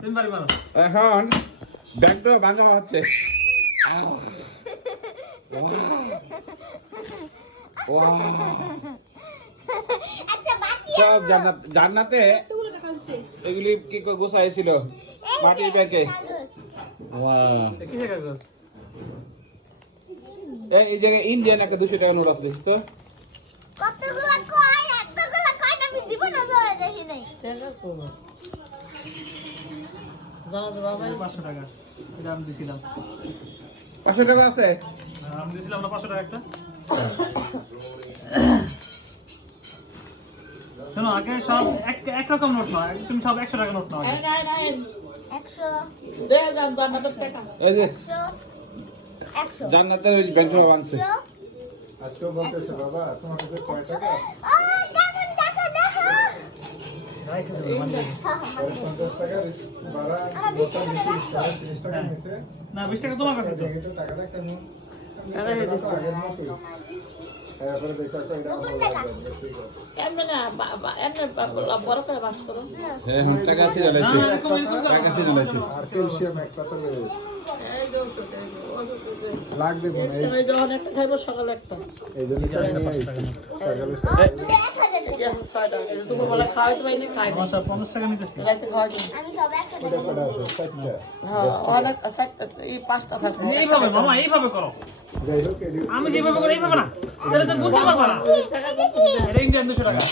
তুমি বাড়ি মারো। এখন ব্যাগটা ভাঙা হচ্ছে। সব জান্নাতে এগুলি কি গোছাইছিল মাটির ব্যাগে। কিসে কাগজ? এই জায়গায় ইন্ডিয়ান একটা 200 টাকা নোট আছে দেখিস তো। এই 500 টাকা। এটা আমি দিছিলাম। 500 টাকা আছে? আমি দিছিলাম না 500 টাকা একটা। শোনো আগে সব একরকম নোট নাও, তুমি সব 100 টাকা নোট নাও। এই যে জান্নাতের ওই ব্যাংকে বানছে। আজকেও বলতেছে বাবা তোমার কাছে কয় টাকা? রাইখে দেবো, মানে। 50 টাকার ভাড়া বোতল বেশি 30 টাকা নিছে। না 20 টাকা তোমার কাছে তো। দেখি তো টাকাটা কেন? আগের মতোই। এরপরে দেখা কই এটা ভালো লাগবে ঠিক আছে। এখন টাকা ছিল লাইছে। টাকা ছিল লাইছে। আর ক্যালসিয়াম এক কত করে? লাগবে মনে হয়। এই জন্য সকালে আমার সব 50 টাকা নিতেছি। এইভাবে মামা, এইভাবে করো। যাই হোক এটি আমি যেভাবে করি এইভাবে না, তাহলে তো বুঝতে পারবা না। এটা ইন্ডিয়ান 200 টাকা।